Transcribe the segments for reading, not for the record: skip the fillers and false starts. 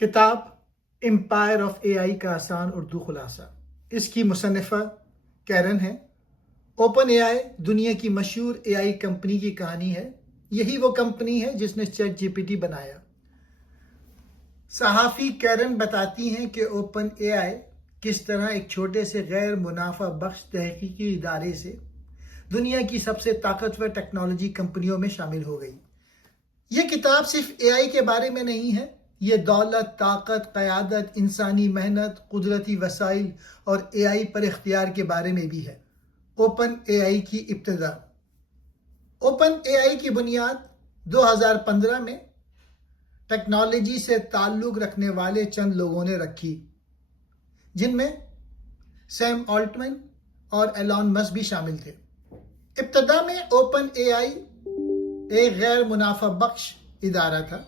کتاب empire of اے آئی کا آسان اردو خلاصہ، اس کی مصنفہ کیرن ہے۔ اوپن اے آئی دنیا کی مشہور اے آئی کمپنی کی کہانی ہے۔ یہی وہ کمپنی ہے جس نے چیٹ جی پی ٹی بنایا۔ صحافی کیرن بتاتی ہیں کہ اوپن اے آئی کس طرح ایک چھوٹے سے غیر منافع بخش تحقیقی ادارے سے دنیا کی سب سے طاقتور ٹیکنالوجی کمپنیوں میں شامل ہو گئی۔ یہ کتاب صرف اے آئی کے بارے میں نہیں ہے، یہ دولت، طاقت، قیادت، انسانی محنت، قدرتی وسائل اور اے آئی پر اختیار کے بارے میں بھی ہے۔ اوپن اے آئی کی ابتدا۔ اوپن اے آئی کی بنیاد 2015 میں ٹیکنالوجی سے تعلق رکھنے والے چند لوگوں نے رکھی، جن میں سیم آلٹمین اور ایلان مسک بھی شامل تھے۔ ابتدا میں اوپن اے آئی ایک غیر منافع بخش ادارہ تھا۔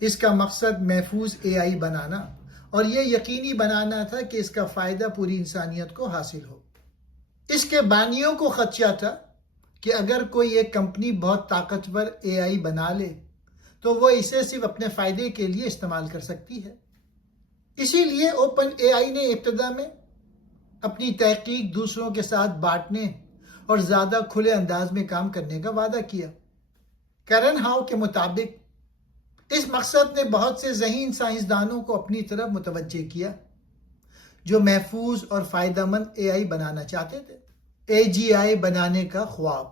اس کا مقصد محفوظ اے آئی بنانا اور یہ یقینی بنانا تھا کہ اس کا فائدہ پوری انسانیت کو حاصل ہو۔ اس کے بانیوں کو خدشہ تھا کہ اگر کوئی ایک کمپنی بہت طاقتور اے آئی بنا لے تو وہ اسے صرف اپنے فائدے کے لیے استعمال کر سکتی ہے۔ اسی لیے اوپن اے آئی نے ابتدا میں اپنی تحقیق دوسروں کے ساتھ بانٹنے اور زیادہ کھلے انداز میں کام کرنے کا وعدہ کیا۔ کیرن ہاؤ کے مطابق اس مقصد نے بہت سے ذہین سائنسدانوں کو اپنی طرف متوجہ کیا جو محفوظ اور فائدہ مند اے آئی بنانا چاہتے تھے۔ اے جی آئی بنانے کا خواب۔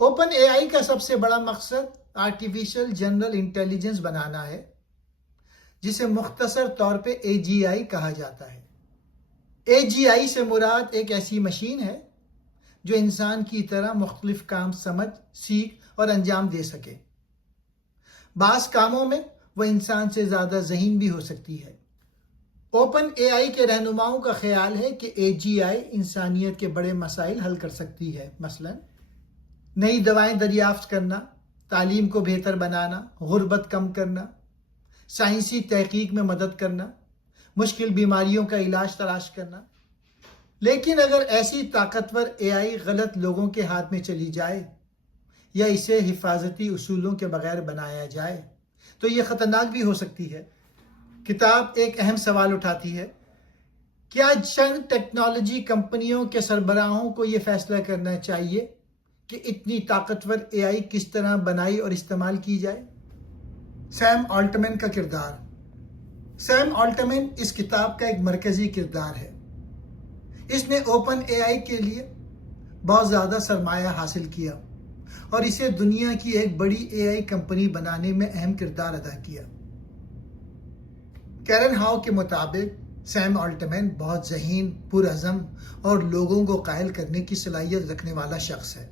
اوپن اے آئی کا سب سے بڑا مقصد آرٹیفیشل جنرل انٹیلیجنس بنانا ہے، جسے مختصر طور پہ اے جی آئی کہا جاتا ہے۔ اے جی آئی سے مراد ایک ایسی مشین ہے جو انسان کی طرح مختلف کام سمجھ، سیکھ اور انجام دے سکے۔ بعض کاموں میں وہ انسان سے زیادہ ذہین بھی ہو سکتی ہے۔ اوپن اے آئی کے رہنماؤں کا خیال ہے کہ اے جی آئی انسانیت کے بڑے مسائل حل کر سکتی ہے، مثلا نئی دوائیں دریافت کرنا، تعلیم کو بہتر بنانا، غربت کم کرنا، سائنسی تحقیق میں مدد کرنا، مشکل بیماریوں کا علاج تلاش کرنا۔ لیکن اگر ایسی طاقتور اے آئی غلط لوگوں کے ہاتھ میں چلی جائے یا اسے حفاظتی اصولوں کے بغیر بنایا جائے تو یہ خطرناک بھی ہو سکتی ہے۔ کتاب ایک اہم سوال اٹھاتی ہے: کیا چند ٹیکنالوجی کمپنیوں کے سربراہوں کو یہ فیصلہ کرنا چاہیے کہ اتنی طاقتور اے آئی کس طرح بنائی اور استعمال کی جائے؟ سیم آلٹمین کا کردار۔ سیم آلٹمین اس کتاب کا ایک مرکزی کردار ہے۔ اس نے اوپن اے آئی کے لیے بہت زیادہ سرمایہ حاصل کیا اور اسے دنیا کی ایک بڑی اے آئی کمپنی بنانے میں اہم کردار ادا کیا۔ کیرن ہاؤ کے مطابق سیم آلٹمین بہت ذہین، پرعزم اور لوگوں کو قائل کرنے کی صلاحیت رکھنے والا شخص ہے۔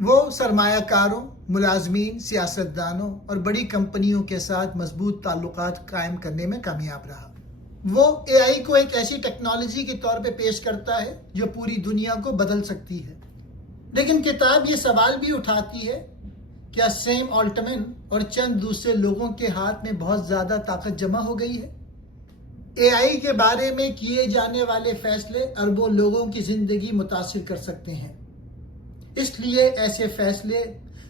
وہ سرمایہ کاروں، ملازمین، سیاستدانوں اور بڑی کمپنیوں کے ساتھ مضبوط تعلقات قائم کرنے میں کامیاب رہا۔ وہ اے آئی کو ایک ایسی ٹیکنالوجی کے طور پہ پیش کرتا ہے جو پوری دنیا کو بدل سکتی ہے۔ لیکن کتاب یہ سوال بھی اٹھاتی ہے: کیا سیم آلٹمین اور چند دوسرے لوگوں کے ہاتھ میں بہت زیادہ طاقت جمع ہو گئی ہے؟ اے آئی کے بارے میں کیے جانے والے فیصلے اربوں لوگوں کی زندگی متاثر کر سکتے ہیں۔ اس لیے ایسے فیصلے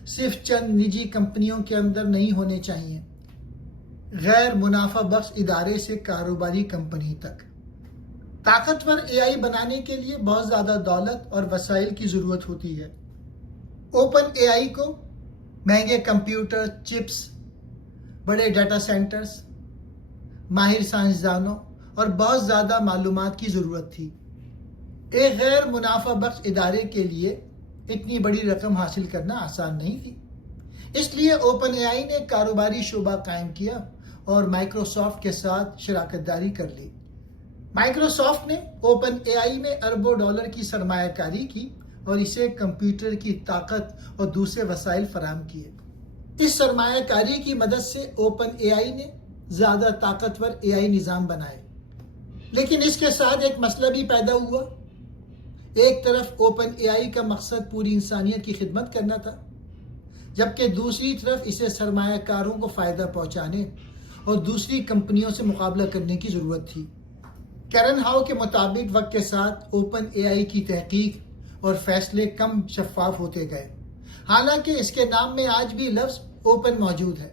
صرف چند نجی کمپنیوں کے اندر نہیں ہونے چاہیے۔ غیر منافع بخش ادارے سے کاروباری کمپنی تک۔ طاقتور اے آئی بنانے کے لیے بہت زیادہ دولت اور وسائل کی ضرورت ہوتی ہے۔ اوپن اے آئی کو مہنگے کمپیوٹر چپس، بڑے ڈیٹا سینٹرز، ماہر سائنسدانوں اور بہت زیادہ معلومات کی ضرورت تھی۔ ایک غیر منافع بخش ادارے کے لیے اتنی بڑی رقم حاصل کرنا آسان نہیں تھی۔ اس لیے اوپن اے آئی نے کاروباری شعبہ قائم کیا اور مائکروسافٹ کے ساتھ شراکت داری کر لی۔ مائکروسافٹ نے اوپن اے آئی میں اربوں ڈالر کی سرمایہ کاری کی اور اسے کمپیوٹر کی طاقت اور دوسرے وسائل فراہم کیے۔ اس سرمایہ کاری کی مدد سے اوپن اے آئی نے زیادہ طاقتور اے آئی نظام بنائے۔ لیکن اس کے ساتھ ایک مسئلہ بھی پیدا ہوا۔ ایک طرف اوپن اے آئی کا مقصد پوری انسانیت کی خدمت کرنا تھا، جبکہ دوسری طرف اسے سرمایہ کاروں کو فائدہ پہنچانے اور دوسری کمپنیوں سے مقابلہ کرنے کی ضرورت تھی۔ کیرن ہاؤ کے مطابق وقت کے ساتھ اوپن اے آئی کی تحقیق اور فیصلے کم شفاف ہوتے گئے، حالانکہ اس کے نام میں آج بھی لفظ اوپن موجود ہے۔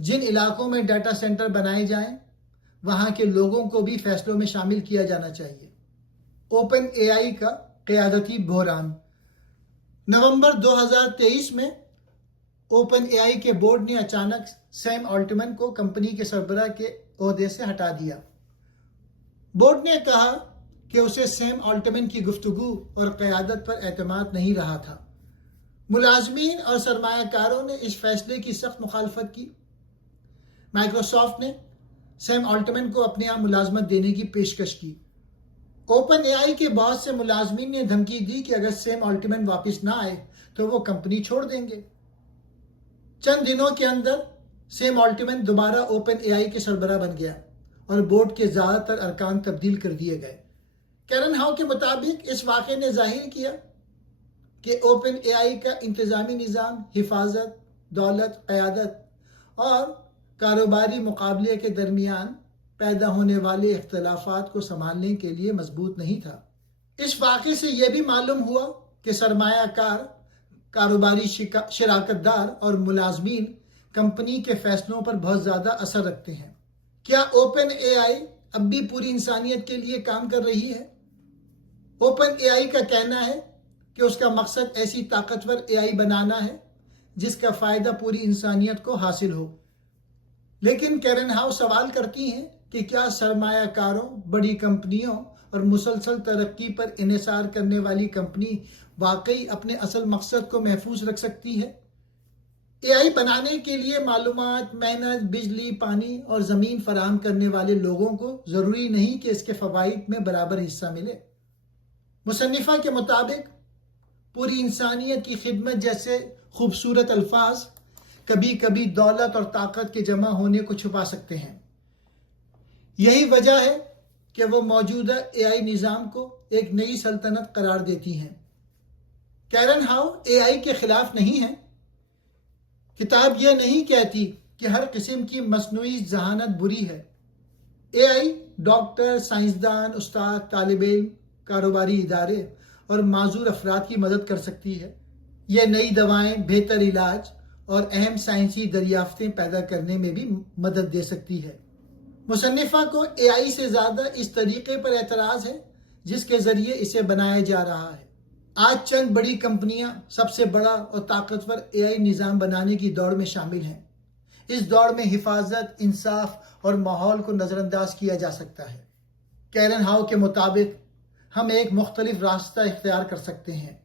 جن علاقوں میں ڈیٹا سینٹر بنائے جائیں وہاں کے لوگوں کو بھی فیصلوں میں شامل کیا جانا چاہیے۔ اوپن اے آئی کا قیادتی بحران۔ نومبر 2023 میں اوپن اے آئی کے بورڈ نے اچانک سیم آلٹمن کو کمپنی کے سربراہ کے عہدے سے ہٹا دیا۔ بورڈ نے کہا کہ اسے سیم آلٹمن کی گفتگو اور قیادت پر اعتماد نہیں رہا تھا۔ ملازمین اور سرمایہ کاروں نے اس فیصلے کی سخت مخالفت کی۔ مائیکروسافٹ نے سیم آلٹمن کو اپنے یہاں ملازمت دینے کی پیشکش کی۔ اوپن اے آئی کے بہت سے ملازمین نے دھمکی دی کہ اگر سیم آلٹمن واپس نہ آئے تو وہ کمپنی چھوڑ دیں گے۔ چند دنوں کے اندر سیم آلٹمن دوبارہ اوپن اے آئی کے سربراہ بن گیا اور بورڈ کے زیادہ تر ارکان تبدیل کر دیے گئے۔ کیرن ہاؤ کے مطابق اس واقعے نے ظاہر کیا کہ اوپن اے آئی کا انتظامی نظام حفاظت، دولت، قیادت اور کاروباری مقابلے کے درمیان پیدا ہونے والے اختلافات کو سنبھالنے کے لیے مضبوط نہیں تھا۔ اس واقعے سے یہ بھی معلوم ہوا کہ سرمایہ کار، کاروباری شراکت دار اور ملازمین کمپنی کے فیصلوں پر بہت زیادہ اثر رکھتے ہیں۔ کیا اوپن اے آئی اب بھی پوری انسانیت کے لیے کام کر رہی ہے؟ اوپن اے آئی کا کہنا ہے کہ اس کا مقصد ایسی طاقتور اے آئی بنانا ہے جس کا فائدہ پوری انسانیت کو حاصل ہو۔ لیکن کیرن ہاؤ سوال کرتی ہیں کہ کیا سرمایہ کاروں، بڑی کمپنیوں اور مسلسل ترقی پر انحصار کرنے والی کمپنی واقعی اپنے اصل مقصد کو محفوظ رکھ سکتی ہے؟ اے آئی بنانے کے لیے معلومات، محنت، بجلی، پانی اور زمین فراہم کرنے والے لوگوں کو ضروری نہیں کہ اس کے فوائد میں برابر حصہ ملے۔ مصنفہ کے مطابق پوری انسانیت کی خدمت جیسے خوبصورت الفاظ کبھی کبھی دولت اور طاقت کے جمع ہونے کو چھپا سکتے ہیں۔ یہی وجہ ہے کہ وہ موجودہ اے آئی نظام کو ایک نئی سلطنت قرار دیتی ہیں۔ کیرن ہاؤ اے آئی کے خلاف نہیں ہے۔ کتاب یہ نہیں کہتی کہ ہر قسم کی مصنوعی ذہانت بری ہے۔ اے آئی ڈاکٹر، سائنسدان، استاد، طالب علم، کاروباری ادارے اور معذور افراد کی مدد کر سکتی ہے۔ یہ نئی دوائیں، بہتر علاج اور اہم سائنسی دریافتیں پیدا کرنے میں بھی مدد دے سکتی ہے۔ مصنفہ کو اے آئی سے زیادہ اس طریقے پر اعتراض ہے جس کے ذریعے اسے بنایا جا رہا ہے۔ آج چند بڑی کمپنیاں سب سے بڑا اور طاقتور اے آئی نظام بنانے کی دوڑ میں شامل ہیں۔ اس دوڑ میں حفاظت، انصاف اور ماحول کو نظر انداز کیا جا سکتا ہے۔ کیرن ہاؤ کے مطابق ہم ایک مختلف راستہ اختیار کر سکتے ہیں۔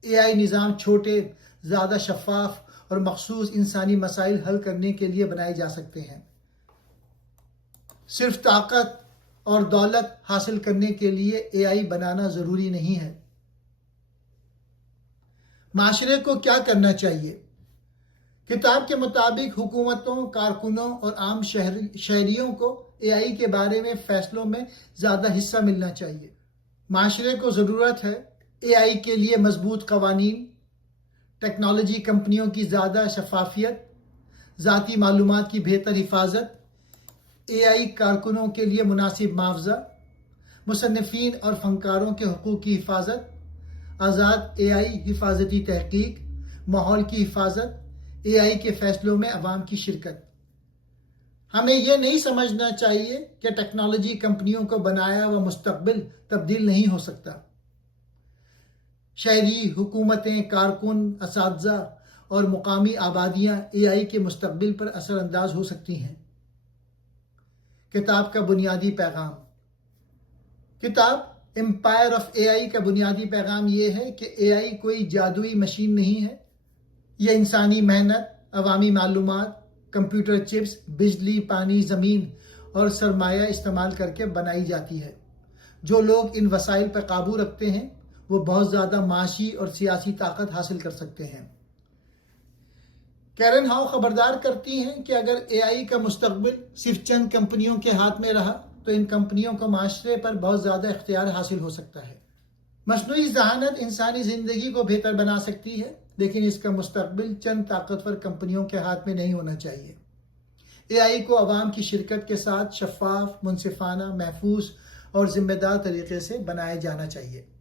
اے آئی نظام چھوٹے، زیادہ شفاف اور مخصوص انسانی مسائل حل کرنے کے لیے بنائے جا سکتے ہیں۔ صرف طاقت اور دولت حاصل کرنے کے لیے اے آئی بنانا ضروری نہیں ہے۔ معاشرے کو کیا کرنا چاہیے؟ کتاب کے مطابق حکومتوں، کارکنوں اور عام شہریوں کو اے آئی کے بارے میں فیصلوں میں زیادہ حصہ ملنا چاہیے۔ معاشرے کو ضرورت ہے اے آئی کے لیے مضبوط قوانین، ٹیکنالوجی کمپنیوں کی زیادہ شفافیت، ذاتی معلومات کی بہتر حفاظت، اے آئی کارکنوں کے لیے مناسب معاوضہ، مصنفین اور فنکاروں کے حقوق کی حفاظت، آزاد اے آئی حفاظتی تحقیق، ماحول کی حفاظت، اے آئی کے فیصلوں میں عوام کی شرکت۔ ہمیں یہ نہیں سمجھنا چاہیے کہ ٹیکنالوجی کمپنیوں کو بنایا ہوا مستقبل تبدیل نہیں ہو سکتا۔ شہری، حکومتیں، کارکن، اساتذہ اور مقامی آبادیاں اے آئی کے مستقبل پر اثر انداز ہو سکتی ہیں۔ کتاب کا بنیادی پیغام۔ کتاب امپائر آف اے آئی کا بنیادی پیغام یہ ہے کہ اے آئی کوئی جادوئی مشین نہیں ہے۔ یہ انسانی محنت، عوامی معلومات، کمپیوٹر چپس، بجلی، پانی، زمین اور سرمایہ استعمال کر کے بنائی جاتی ہے۔ جو لوگ ان وسائل پر قابو رکھتے ہیں وہ بہت زیادہ معاشی اور سیاسی طاقت حاصل کر سکتے ہیں۔ کیرن ہاؤ خبردار کرتی ہیں کہ اگر اے آئی کا مستقبل صرف چند کمپنیوں کے ہاتھ میں رہا تو ان کمپنیوں کو معاشرے پر بہت زیادہ اختیار حاصل ہو سکتا ہے۔ مصنوعی ذہانت انسانی زندگی کو بہتر بنا سکتی ہے، لیکن اس کا مستقبل چند طاقتور کمپنیوں کے ہاتھ میں نہیں ہونا چاہیے۔ اے آئی کو عوام کی شرکت کے ساتھ شفاف، منصفانہ، محفوظ اور ذمہ دار طریقے سے بنایا جانا چاہیے۔